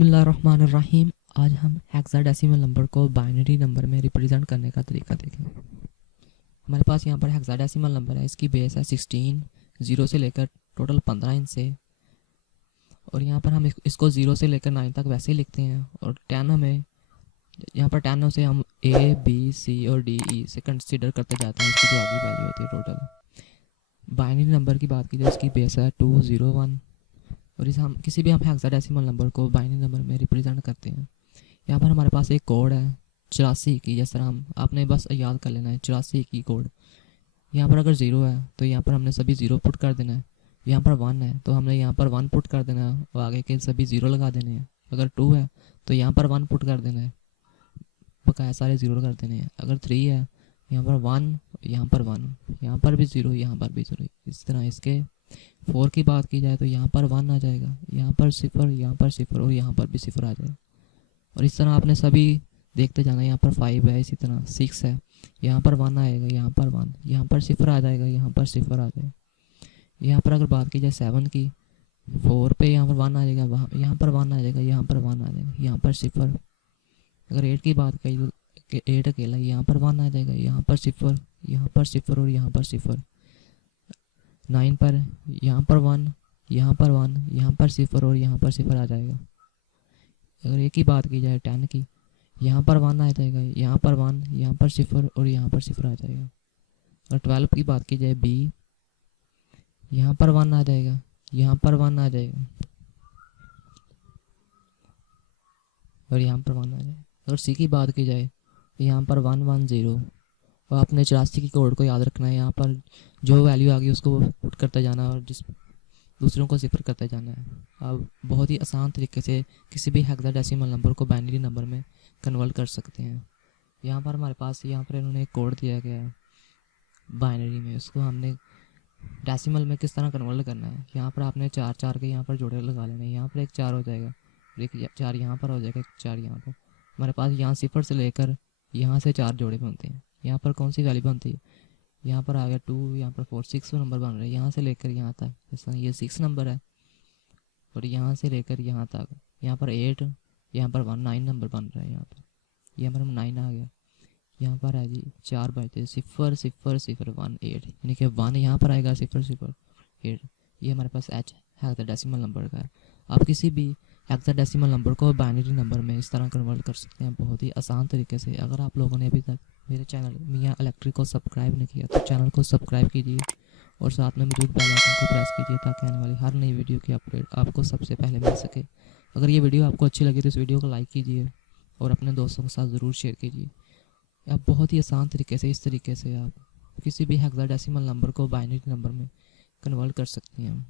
बिस्मिल्लाहिर्रहमानिर्रहीम। आज हम हेक्साडेसिमल नंबर को बाइनरी नंबर में रिप्रेजेंट करने का तरीका देखेंगे। हमारे पास यहाँ पर हेक्साडेसिमल नंबर है, इसकी बेस है 16, 0 से लेकर टोटल 15 इंच से। और यहाँ पर हम इसको 0 से लेकर 9 तक वैसे ही लिखते हैं। और 10 हमें यहाँ पर 10 से हम A, B, C और D, E से कंसिडर करते जाते हैं, इसकी जो आगे वैल्यू होती है टोटल। बाइनरी नंबर की बात की जाए, इसकी बेस है 2, 0, 1। और इस हम किसी भी हम हेक्साडेसिमल नंबर को बाइनरी नंबर में रिप्रेजेंट करते हैं। यहाँ पर हमारे पास एक कोड है 84 की, जिस तरह हम आपने बस याद कर लेना है 84 की कोड। यहाँ पर अगर 0 है तो यहाँ पर हमने सभी 0 पुट कर देना है। यहाँ पर 1 है तो हमने यहाँ पर 1 पुट कर देना है और आगे के सभी 0 लगा देने हैं। अगर 2 है तो यहाँ पर 1 पुट कर देना है, बकाया सारे 0 कर देने हैं। अगर 3 है यहाँ पर 1, यहाँ पर 1, यहाँ पर भी 0, यहाँ पर भी 0। इस तरह इसके 4 की बात की जाए तो यहाँ पर 1 आ जाएगा, यहाँ पर 0, यहाँ पर 0 और यहाँ पर भी 0 आ जाएगा। और इस तरह आपने सभी देखते जाना। यहाँ पर 5 है, इसी तरह 6 है, यहाँ पर 1 आएगा, यहाँ पर 1, यहाँ पर 0 आ जाएगा, यहाँ पर 0 आ जाएगा। यहाँ पर अगर बात की जाए 7 की, 4 पे यहाँ पर 1 आ जाएगा, वहाँ यहाँ पर 1 आ जाएगा, यहाँ पर 1 आ जाएगा, यहाँ पर 0। अगर 8 की बात करी तो 8 अकेला, यहाँ पर 1 आ जाएगा, यहाँ पर 0, यहाँ पर 0 और यहाँ पर 0। 9 पर यहाँ पर 1, यहाँ पर 1, यहाँ पर 0 और यहाँ पर 0 आ जाएगा। अगर एक ही बात की जाए 10 की, यहाँ पर 1 आ जाएगा, यहाँ पर 1, यहाँ पर 0 और यहाँ पर 0 आ जाएगा। अगर 12 की बात की जाए B, यहाँ पर 1 आ जाएगा, यहाँ पर 1 आ जाएगा और यहाँ पर 1 आ जाएगा। अगर C की बात की जाए तो यहाँ पर 1, 1, 0। और आपने 84 की कोड को याद रखना है, यहाँ पर जो वैल्यू आ गई उसको पुट करते जाना और जिस दूसरों को 0 करते जाना है। आप बहुत ही आसान तरीके से किसी भी हेक्साडेसिमल नंबर को बाइनरी नंबर में कन्वर्ट कर सकते हैं। यहाँ पर हमारे पास यहाँ पर इन्होंने एक कोड दिया गया है बाइनरी में, उसको हमने डेसिमल में किस तरह कन्वर्ट करना है। यहाँ पर आपने 4 4 के यहाँ पर जोड़े लगा लेने हैं। यहाँ पर एक 4 हो जाएगा, एक 4 यहाँ पर हो जाएगा, एक 4 यहाँ पर। हमारे पास यहाँ 0 से लेकर यहाँ से 4 जोड़े बनते हैं। यहाँ पर कौन सी वैल्यू बनती है, यहाँ पर आ गया 2, यहाँ पर 4, 6 नंबर बन रहे हैं यहाँ से लेकर यहाँ तक। जैसा ये 6 नंबर है और यहाँ से लेकर यहाँ तक, यहाँ पर 8, यहाँ पर 1, 9 नंबर बन रहा है। यहाँ पर हम 9 आ गया। यहाँ पर है जी 4 बचते 0, 0, 0, 1, 8, यानी कि 1 यहाँ पर आएगा, 0, 0, 8। ये हमारे पास H हेक्साडेसिमल नंबर का है। आप किसी भी हेक्साडेसिमल नंबर को बाइनरी नंबर में इस तरह कन्वर्ट कर सकते हैं बहुत ही आसान तरीके से। अगर आप लोगों ने अभी तक मेरे चैनल मियाँ इलेक्ट्रिक को सब्सक्राइब नहीं किया तो चैनल को सब्सक्राइब कीजिए और साथ में मौजूद बेल आइकन को प्रेस कीजिए ताकि आने वाली हर नई वीडियो की अपडेट आपको सबसे पहले मिल सके। अगर ये वीडियो आपको अच्छी लगी तो इस वीडियो को लाइक कीजिए और अपने दोस्तों के साथ ज़रूर शेयर कीजिए। आप बहुत ही आसान तरीके से इस तरीके से आप किसी भी हेक्साडेसिमल नंबर को बाइनरी नंबर में कन्वर्ट कर सकते हैं।